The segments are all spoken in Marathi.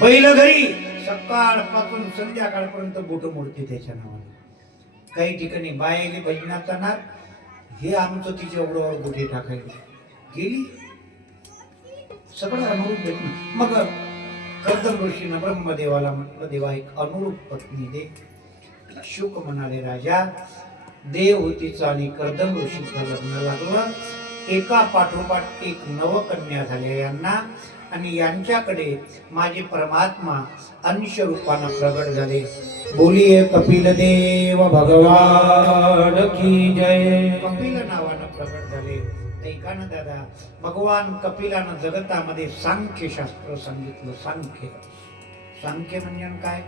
बैल घरी सकाळपासून संध्याकाळपर्यंत बोट मोडते त्याच्या नावाने. काही ठिकाणी बायले भजनाचा नाद, हे आमचं तिच्या उडवावर बोटे टाकायला गेली. सगळं अनुरूप भेटणं. मग कर्दम ऋषीनं ब्रह्मदेवाला म्हटलं, देवा एक अनुरूप पत्नी दे. शुक म्हणाले, राजा देवहूतीचं आणि कर्दम ऋषीचं लग्न लागलं. एका पाठोपाठ एक नवकन्या झाल्या यांना, आणि यांच्याकडे माझे परमात्मा अंश रूपानं प्रगट झाले. बोलिये कपिल देव भगवान की जय. कपिल नावानं प्रगट झाले. ऐका ना दादा, भगवान कपिलानं जगतामध्ये सांख्य शास्त्र सांगितलं. सांख्य म्हणजे काय?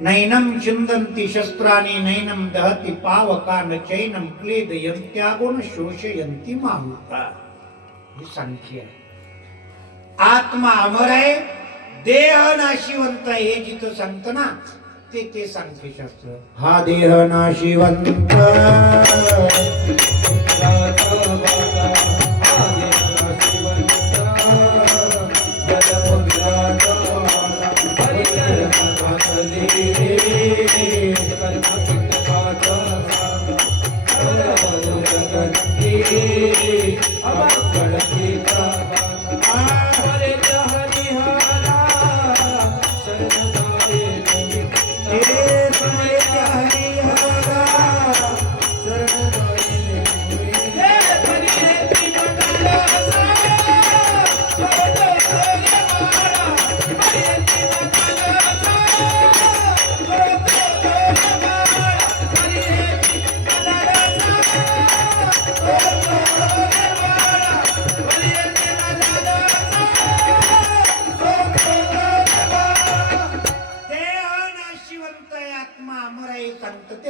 नैनम चिंदन्ति शस्त्राणि नैनम दहति पावकान चैनम क्लेदयन्त्यागुण शोषयन्ति माहुता. हे सांख्य आहे. आत्मा अमर आहे, देह नाशिवंत आहे, हे जिथं सांगतं ना ते सांख्य शास्त्र. हा देह नाशिवंत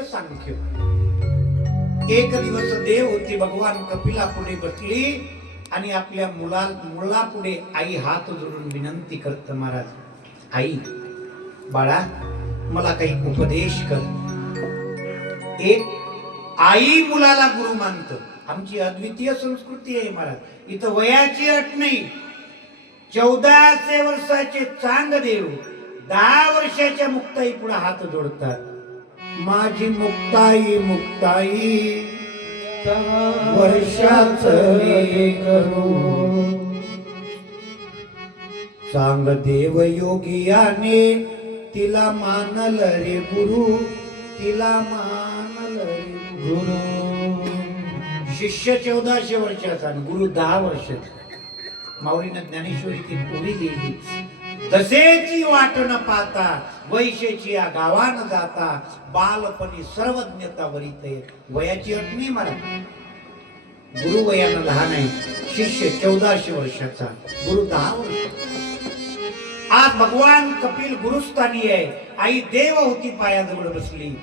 सांख्य. एक दिवस देव होती भगवान कपिला पुढे बसली आणि आपल्या मुलापुढे आई हात जोडून विनंती करत, महाराज आई बाळा मला काही उपदेश कर. एक आई मुलाला गुरु मानत. आमची अद्वितीय संस्कृती आहे महाराज. इथं वयाची अट नाही. 14 वर्षाचे चांग देव 10 वर्षाच्या मुक्ताई पुढे हात जोडतात. माझी मुक्ताई मुक्ताई वर्षाच करू. चांग देव योगियाने तिला मानल रे गुरु, तिला मानल रे गुरु. शिष्य 1400 वर्षाचा आणि गुरु 10 वर्षाचा. माऊलीनं ज्ञानेश्वरी ती पुढे गेली. दसेची वाट न पाहता वैशेची या गावान जाता, बालपणी सर्वज्ञता वरिते. वयाची अट नाही मला. गुरु वयानं लहान आहे. शिष्य 1400 वर्षाचा, गुरु 10 वर्षाचा. आज भगवान कपिल गुरुस्थानी आहे. आई देव होती पायाजवळ बसली.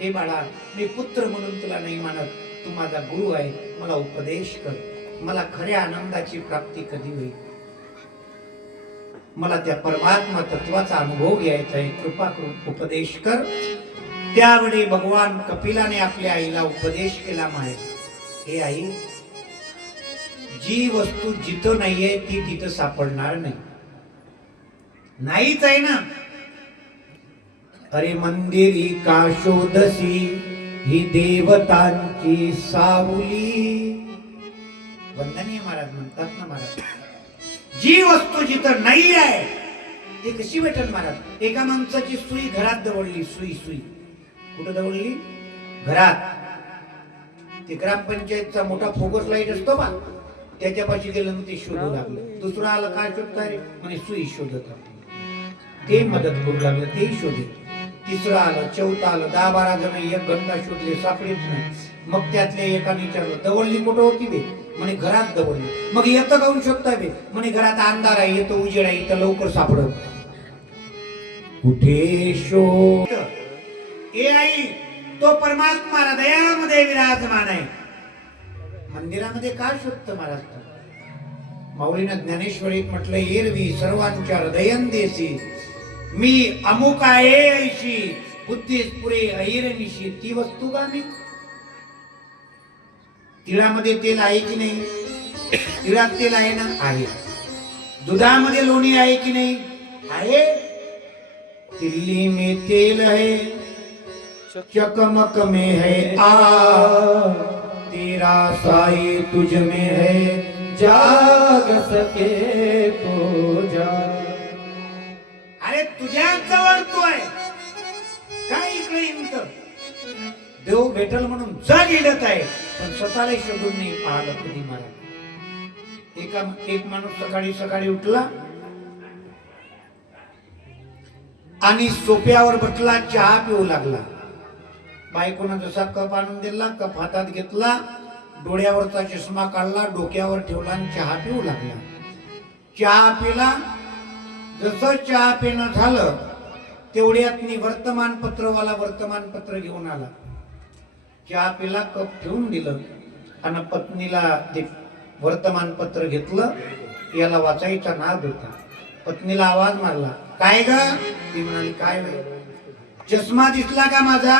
हे बाळा मी पुत्र म्हणून तुला नाही मानत, तू माझा गुरु आहे, मला उपदेश कर. मला खऱ्या आनंदाची प्राप्ती कधी होईल? मला त्या परमात्मा तत्वाचा अनुभव घ्यायचा आहे, कृपा करून उपदेश कर. त्यावेळी भगवान कपिलाने आपल्या आईला उपदेश केला. माहित हे आई, जी वस्तू जिथं नाहीये ती तिथं सापडणार नाही. नाहीच आहे ना. अरे मंदिरी का शोधसी ही देवतांची सावली. वंदनीय महाराज म्हणतात ना महाराज, जी वस्तू जिथं नाही आहे ती कशी भेटल महाराज? एका माणसाची सुई घरात दवडली. सुई कुठं दवडली? घरात. ते ग्रामपंचायतचा मोठा फोकस लाईट असतो बा, त्याच्यापाशी गेलं ते शोधू लागलं. दुसरा आलं, काय शोधता रे? म्हणे सुई शोधत. ते मदत करू लागलं, ते शोधे. तिसरं आलं, चौथा आलं, 10-12 जण 1 घंटा शोधले, सापडेच नाही. मग त्यातल्या एकाने विचारलं, दवडली कुठं होती बे? म्हणे घरात दवडली. मग येतं काऊन शोधता बे? म्हणे घरात अंधार आहे, येतं उजेड आहे, इथं लवकर सापडत. कुठे शोध? ए आई, तो परमात्मा हृदयामध्ये विराजमान आहे. मंदिरामध्ये का शोधतं महाराज? माऊलीनं ज्ञानेश्वरीत म्हटलं, एरवी सर्वांच्या हृदयंदेसी मी अमुक आहे ऐशी, बुद्धीस पुरे ऐरनिशी ती वस्तू का मी? तिळामध्ये तेल आहे की नाही? तिळात तेल आहे ना? आहे. दुधामध्ये लोणी आहे की नाही? आहे दिल्ली में तेल है, चकमक में है आग, तेरा साई तुझ में है, जाग सके तो जाग. अरे तुझ्या जवळ तू आहे, काय इकडे इंत देव भेटल म्हणून जग हिडत आहे, पण स्वतःला शोधून नाही पाहिलं कधी मला. एक माणूस सकाळी सकाळी उठला आणि सोप्यावर बसला, चहा पिऊ लागला. बायकोनं जसा कप आणून दिला, कप हातात घेतला, डोळ्यावरचा चष्मा काढला, डोक्यावर ठेवला आणि चहा पिऊ लागला. चहा पिला. जसं चहा पिणं झालं तेवढ्यात वर्तमानपत्रवाला वर्तमानपत्र घेऊन आला. चहा पिला, कप ठेवून दिलं आणि पत्नीला ते वर्तमानपत्र घेतलं. याला वाचायचा नाद होता. पत्नीला आवाज मारला, काय ग? ती म्हणाली, काय चष्मा दिसला का माझा?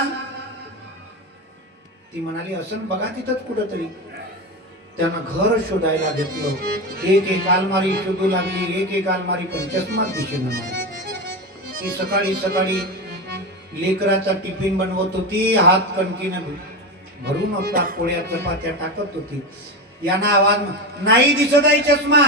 ती म्हणाली, असं बघा तिथंच कुठंतरी. त्यानं घर शोधायला घेतलं. एक अलमारी शोधू लागली, एक अलमारी, पण चष्मा दिसेना मला. ती सकाळी सकाळी लेकराचा टिफिन बनवत होती, हात कणकीनं भरून होता, पोळ्या चपात्या टाकत होती. यांना आवाज, नाही दिसत आहे चष्मा.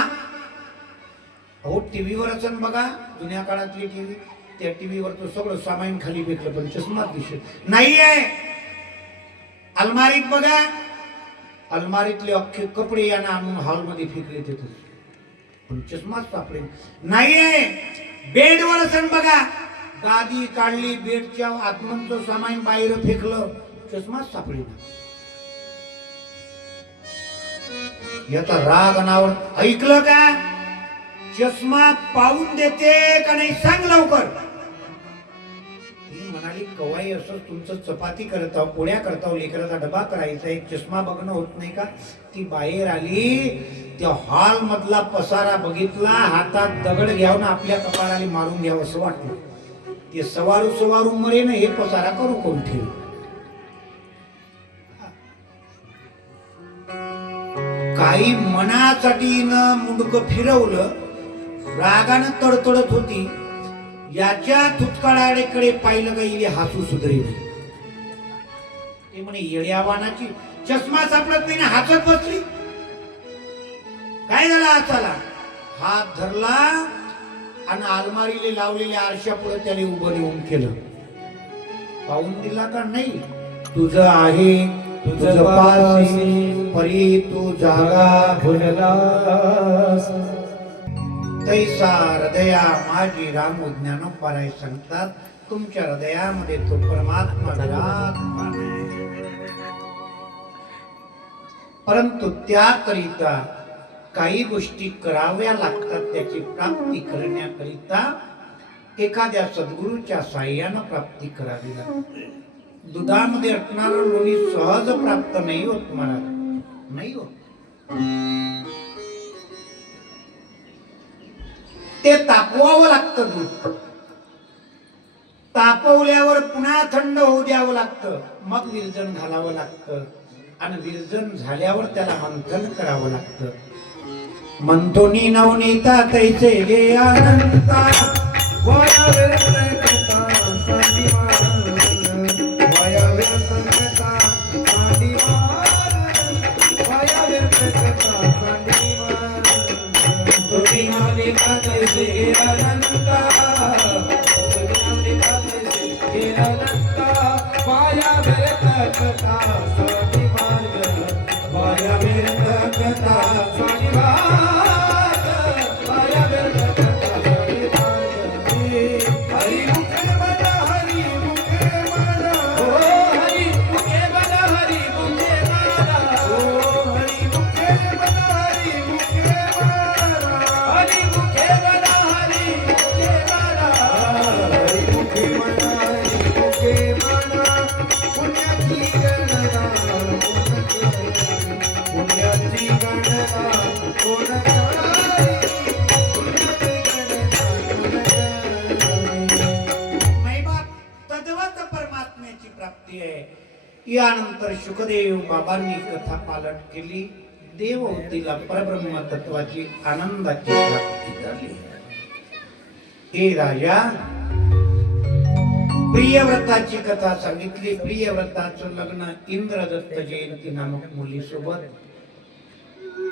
हो टीव्हीवर असं बघा, जुन्या काळातली टीव्ही, त्या टीव्हीवर तो सगळं सामान खाली फेकलं, पण चष्मा दिसत नाहीये. अलमारीत बघा, अलमारीतले अख्खे कपडे यांना आणून हॉलमध्ये फेकले तिथे, पण चष्माच सापडे नाहीये. बेडवर असं बघा, गादी काढली, बेडच्या आतमधलं सामान बाहेर फेकलं, चष्माच सापडेना. याचा राग अनावर. ऐकलं का? चष्मा पाहून देते का नाही सांग लवकर. ती म्हणाली, कवाई असं तुमचं चपाती करताव, पोळ्या करताव, लेकराचा डबा करायचा, एक चष्मा बघणं होत नाही का? ती बाहेर आली, त्या हॉल मधला पसारा बघितला, हातात दगड घ्यावं ना आपल्या कपाळाला मारून घ्यावं असं वाटलं. ते सवारू मरे ना, हे पसारा करू कोण ठेव. काही मनासाठी न मुंडकं फिरवलं, रागानं तडतडत होती. याच्या थुतकाळाकडे पाहिलं का इले हसू सुधरी नाही. ते म्हणे, येड्यावानाची चष्मा सापडत नाही ना, हसत बसली. काय झालं हाताला? हात धरला आणि अलमारीले लावलेल्या आरशा पुढे त्याने उभं येऊन केलं. पाहून दिला का नाही? तुझं आहे तुझं पासी, परी तू जागा भुललास. तैसा हृदया माझी राम ज्ञानोबाराय सांगतात, तुमच्या हृदयामध्ये तो परमात्मा विराजमान आहे. परंतु त्याकरिता काही गोष्टी कराव्या लागतात. त्याची प्राप्ती करण्याकरिता एखाद्या सद्गुरूच्या साह्यानं प्राप्ती करावी लागते. दुधामध्ये असणारं लोणी सहज प्राप्त नाही होत मला, नाही होत. ते तापवावं लागतं दूध. तापवल्यावर पुन्हा थंड होऊ द्यावं लागतं, मग विरजन घालावं लागतं. आणि विरजन झाल्यावर त्याला मंथन करावं लागतं. मंथोनी नवनीता तैसे गे अनंता, यानंतर शुकदेव बाबांनी कथा पालट केली. देवहूतीला परब्रह्म तत्वाची आनंदाची प्राप्ती झाली. हे राजा, प्रियव्रताची कथा सांगितली. प्रियव्रताचं लग्न इंद्रदत्त जयंती नामक मुलीसोबत.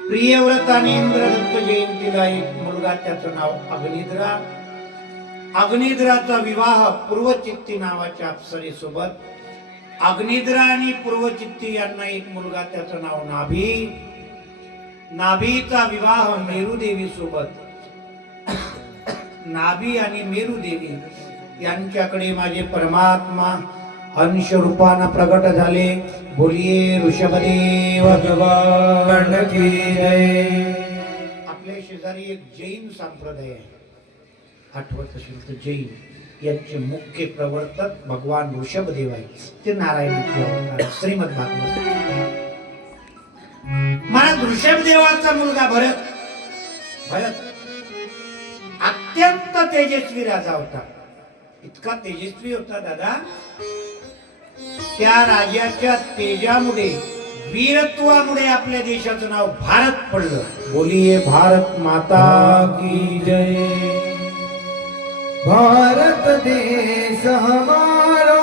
प्रियव्रत आणि इंद्रदत्त जयंतीला एक मुलगा, त्याचं नाव अग्निद्रा. अग्निद्राचा विवाह पूर्वचित्ती नावाच्या अप्सरेसोबत. अग्निद्रा आणि पूर्वचित्ती यांना एक मुलगा, त्याचं नाव नाभी. नाभीचा विवाह मेरुदेवी सोबत. नाभी आणि मेरुदेवी यांच्याकडे माझे परमात्मा अंश रूपानं प्रगट झाले. बोलिये ऋषभदेव भगवान की जय. आपल्या शेजारी एक जैन संप्रदाय आहे, आठवत असेल तर जैन. यांचे मुख्य प्रवर्तक भगवान ऋषभदेव आहे. ते नारायण श्रीमद भागवत. महाराज ऋषभदेवाचा मुलगा भरत अत्यंत तेजस्वी राजा होता. इतका तेजस्वी होता दादा, त्या राजाच्या तेजामुळे, वीरत्वामुळे आपल्या देशाचं नाव भारत पडलं. बोलिये भारत माता की जय. भारत देश हमारा